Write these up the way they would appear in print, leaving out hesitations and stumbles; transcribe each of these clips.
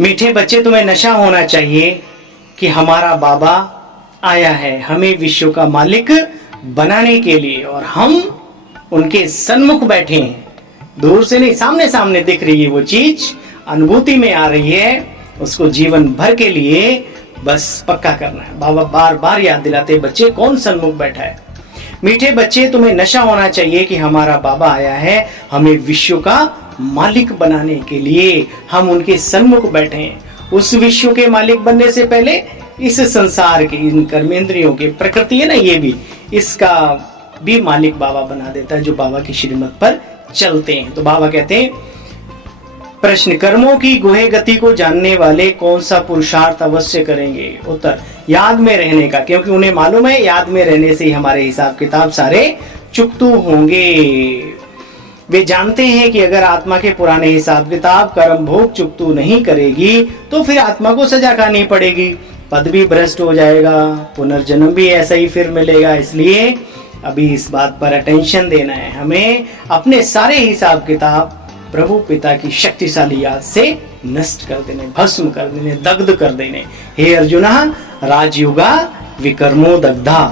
मीठे बच्चे, तुम्हें नशा होना चाहिए कि हमारा बाबा आया है हमें विश्व का मालिक बनाने के लिए, और हम उनके सन्मुख बैठे हैं। दूर से नहीं, सामने सामने दिख रही है वो चीज, अनुभूति में आ रही है, उसको जीवन भर के लिए बस पक्का करना है। बाबा बार बार याद दिलाते, बच्चे कौन सन्मुख बैठा है। मीठे बच्चे, तुम्हें नशा होना चाहिए कि हमारा बाबा आया है हमें विश्व का मालिक बनाने के लिए, हम उनके सन्मुख बैठे हैं। उस विश्व के मालिक बनने से पहले इस संसार के, इन कर्मेंद्रियों के, प्रकृति है ना, ये भी, इसका भी मालिक बाबा बना देता है जो बाबा की श्रीमत पर चलते हैं। तो बाबा कहते हैं, प्रश्न, कर्मों की गुहे गति को जानने वाले कौन सा पुरुषार्थ अवश्य करेंगे? उत्तर, याद में रहने का, क्योंकि उन्हें मालूम है याद में रहने से ही हमारे हिसाब किताब सारे चुकतू होंगे। वे जानते हैं कि अगर आत्मा के पुराने हिसाब किताब, कर्म भोग चुकतू नहीं करेगी तो फिर आत्मा को सजा खानी पड़ेगी, पद भी भ्रष्ट हो जाएगा, पुनर्जन्म भी ऐसा ही फिर मिलेगा। इसलिए अभी इस बात पर अटेंशन देना है हमें, अपने सारे हिसाब किताब प्रभु पिता की शक्तिशाली याद से नष्ट कर देने, भस्म कर देने, दग्ध कर देने। हे अर्जुना, राजयुगा विकर्मो दग्धा।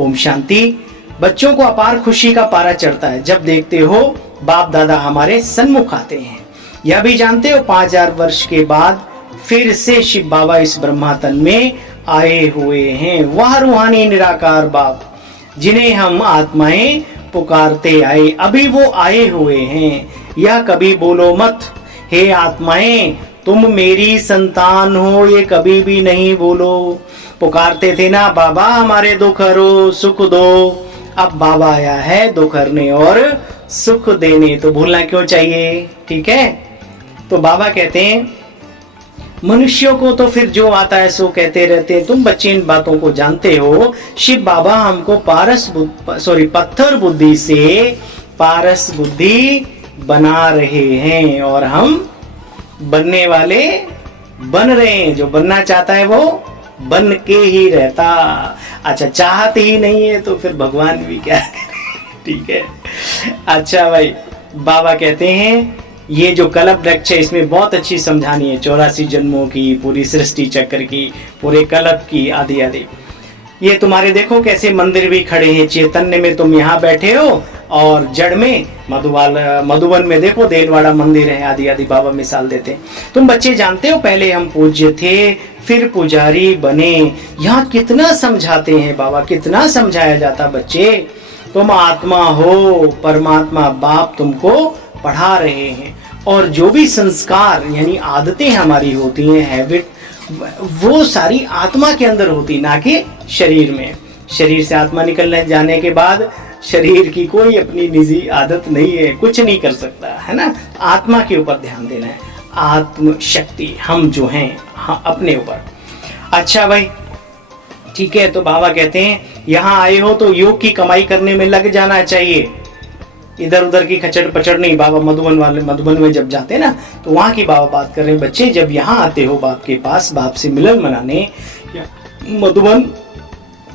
ओम शांति। बच्चों को अपार खुशी का पारा चढ़ता है जब देखते हो बाप दादा हमारे सन्मुख आते हैं। यह भी जानते हो 5000 वर्ष के बाद फिर से शिव बाबा इस ब्रह्मा तन में आए हुए हैं। वह रूहानी निराकार बाप जिन्हें हम आत्माएं पुकारते आए, अभी वो आए हुए हैं। यह कभी बोलो मत, हे आत्माएं तुम मेरी संतान हो, ये कभी भी नहीं बोलो। पुकारते थे ना, बाबा हमारे दुख हरो, सुख दो। अब बाबा आया है दुख हरने और सुख देने, तो भूलना क्यों चाहिए? ठीक है। तो बाबा कहते हैं, मनुष्यों को तो फिर जो आता है सो कहते रहते हैं, तुम बच्चे इन बातों को जानते हो। शिव बाबा हमको पत्थर बुद्धि से पारस बुद्धि बना रहे हैं, और हम बनने वाले बन रहे हैं। जो बनना चाहता है वो बन के ही रहता। अच्छा, चाहते ही नहीं है तो फिर भगवान भी क्या ठीक है। अच्छा भाई, बाबा कहते हैं ये जो कल्प वृक्ष है इसमें बहुत अच्छी समझानी है, 84 जन्मों की, पूरी सृष्टि चक्र की, पूरे कल्प की, आदि आदि। ये तुम्हारे देखो कैसे मंदिर भी खड़े हैं, चैतन्य में तुम यहाँ बैठे हो और जड़ में मधुबन में देखो देलवाड़ा मंदिर है, आदि आदि बाबा मिसाल देते हैं। तुम बच्चे जानते हो पहले हम पूज्य थे फिर पुजारी बने। यहाँ कितना समझाते हैं बाबा, कितना समझाया जाता बच्चे। तुम आत्मा हो, परमात्मा बाप तुमको पढ़ा रहे हैं, और जो भी संस्कार यानी आदतें हमारी होती हैं, हैबिट, वो सारी आत्मा के अंदर होती, ना कि शरीर में। शरीर से आत्मा निकलने जाने के बाद शरीर की कोई अपनी निजी आदत नहीं है, कुछ नहीं कर सकता है ना। आत्मा के ऊपर ध्यान देना है, आत्म शक्ति हम जो हैं, हाँ, अपने ऊपर। अच्छा भाई, ठीक है। तो बाबा कहते हैं यहाँ आए हो तो योग की कमाई करने में लग जाना चाहिए, इधर उधर की खचड़ पचड़ नहीं। बाबा मधुबन में जब जाते हैं ना, तो वहाँ की बाबा बात कर रहे हैं, बच्चे जब यहाँ आते हो बाप के पास, बाप से मिलन मनाने मधुबन,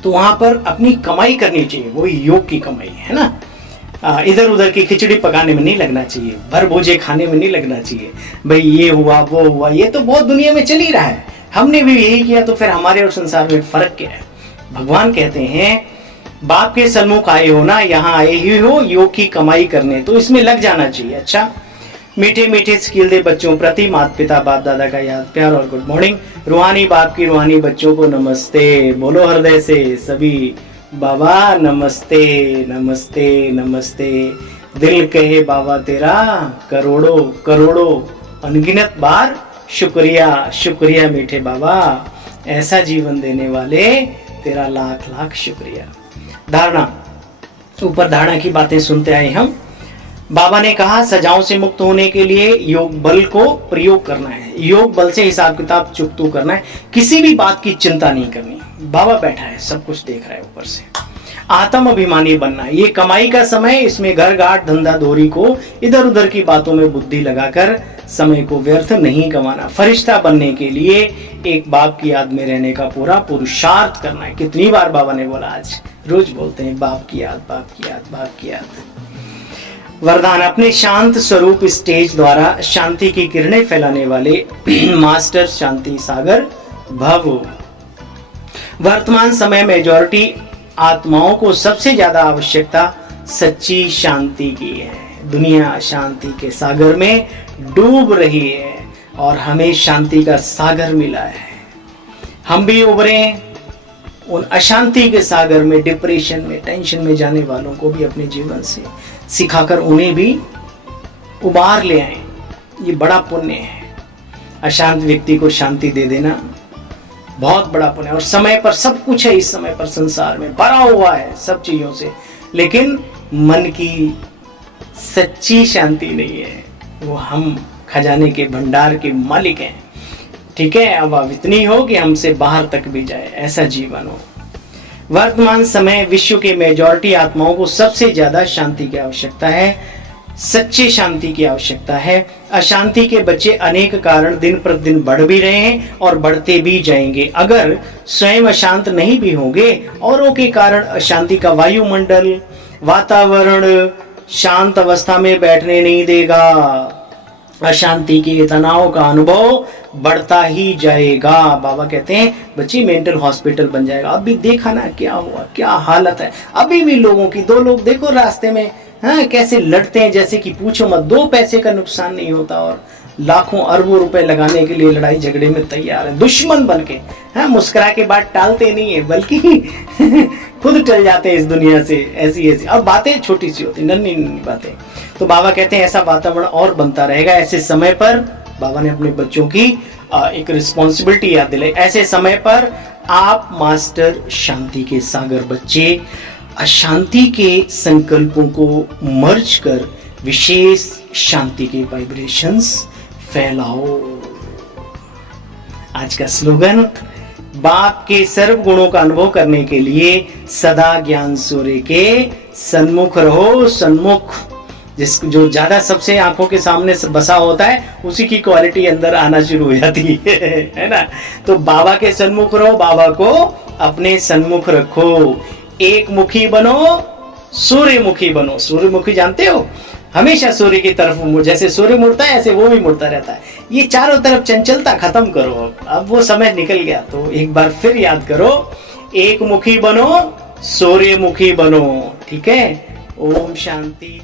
तो वहाँ पर अपनी कमाई करनी चाहिए, वही योग की कमाई है ना। इधर उधर की खिचड़ी पकाने में नहीं लगना चाहिए, भर भोजे खाने में नहीं लगना चाहिए। भाई ये हुआ वो हुआ, ये तो बहुत दुनिया में चल ही रहा है, हमने भी यही किया, तो फिर हमारे और संसार में फर्क क्या है? भगवान कहते हैं बाप के सन्मुख आए हो ना, यहाँ आए ही हो योग की कमाई करने, तो इसमें लग जाना चाहिए। अच्छा, मीठे मीठे स्किल दे बच्चों प्रति माता पिता बाप दादा का याद प्यार और गुड मॉर्निंग। रूहानी बाप की रूहानी बच्चों को नमस्ते, बोलो हृदय से सभी बाबा नमस्ते नमस्ते नमस्ते। दिल कहे बाबा तेरा करोड़ों करोड़ों अनगिनत बार शुक्रिया शुक्रिया मीठे बाबा, ऐसा जीवन देने वाले तेरा लाख लाख शुक्रिया। धारणा, ऊपर धारणा की बातें सुनते आए हम। बाबा ने कहा सजाओं से मुक्त होने के लिए योग बल को प्रयोग करना है, योग बल से हिसाब किताब चुकतू करना है, किसी भी बात की चिंता नहीं करनी। बाबा बैठा है, सब कुछ देख रहा है ऊपर से। आत्म अभिमानी बनना है, ये कमाई का समय, इसमें घर घाट धंधा धोरी को इधर उधर की बातों में बुद्धि लगाकर समय को व्यर्थ नहीं गंवाना। फरिश्ता बनने के लिए एक बाप की याद में रहने का पूरा पुरुषार्थ करना है। कितनी बार बाबा ने बोला, आज रोज बोलते हैं बाप की याद, बाप की याद, बाप की याद। वरदान, अपने शांत स्वरूप स्टेज द्वारा शांति की किरणें फैलाने वाले मास्टर शांति सागर भव। वर्तमान समय मेजॉरिटी आत्माओं को सबसे ज्यादा आवश्यकता सच्ची शांति की है। दुनिया अशांति के सागर में डूब रही है और हमें शांति का सागर मिला है। हम भी उभरे उन अशांति के सागर में, डिप्रेशन में, टेंशन में जाने वालों को भी अपने जीवन से सिखाकर उन्हें भी उबार ले आए। ये बड़ा पुण्य है। अशांत व्यक्ति को शांति दे देना बहुत बड़ा पुण्य है। और समय पर सब कुछ है, इस समय पर संसार में भरा हुआ है सब चीजों से, लेकिन मन की सच्ची शांति नहीं है। वो हम खजाने के भंडार के मालिक हैं। ठीक है, अब इतनी हो कि हमसे बाहर तक भी जाए, ऐसा जीवन हो। वर्तमान समय विश्व के मेजॉरिटी आत्माओं को सबसे ज्यादा शांति की आवश्यकता है, सच्ची शांति की आवश्यकता है। अशांति के बच्चे अनेक कारण दिन प्रतिदिन बढ़ भी रहे हैं और बढ़ते भी जाएंगे। अगर स्वयं अशांत नहीं भी होंगे, औरों के कारण अशांति का वायुमंडल, वातावरण शांत अवस्था में बैठने नहीं देगा। अशांति के तनाव का अनुभव बढ़ता ही जाएगा। बाबा कहते हैं बच्ची मेंटल हॉस्पिटल बन जाएगा। अभी देखा ना क्या हुआ, क्या हालत है। अभी भी लोगों की, दो लोग देखो रास्ते में कैसे लड़ते हैं, जैसे कि पूछो मत। 2 पैसे का नुकसान नहीं होता और लाखों अरबों रुपए लगाने के लिए लड़ाई झगड़े में तैयार है, दुश्मन बन के। मुस्कुरा के बात टालते नहीं है, बल्कि खुद टल जाते हैं इस दुनिया से। ऐसी अब बातें छोटी सी होती, नन्ही नन्ही बातें। तो बाबा कहते हैं ऐसा वातावरण और बनता रहेगा। ऐसे समय पर बाबा ने अपने बच्चों की एक रिस्पॉन्सिबिलिटी याद दिलाई। ऐसे समय पर आप मास्टर शांति के सागर बच्चे अशांति के संकल्पों को मर्ज कर विशेष शांति के वाइब्रेशंस फैलाओ। आज का स्लोगन, बाप के सर्व गुणों का अनुभव करने के लिए सदा ज्ञान सूर्य के सन्मुख रहो। सन्मुख जो ज्यादा सबसे आंखों के सामने बसा होता है, उसी की क्वालिटी अंदर आना शुरू हो जाती है ना। तो बाबा के सन्मुख रहो, बाबा को अपने सन्मुख रखो। एक मुखी बनो, सूर्यमुखी बनो। सूर्यमुखी जानते हो, हमेशा सूर्य की तरफ, जैसे सूर्य मुड़ता है ऐसे वो भी मुड़ता रहता है। ये चारों तरफ चंचलता खत्म करो। अब वो समय निकल गया, तो एक बार फिर याद करो, एक मुखी बनो, सूर्यमुखी बनो। ठीक है, ओम शांति।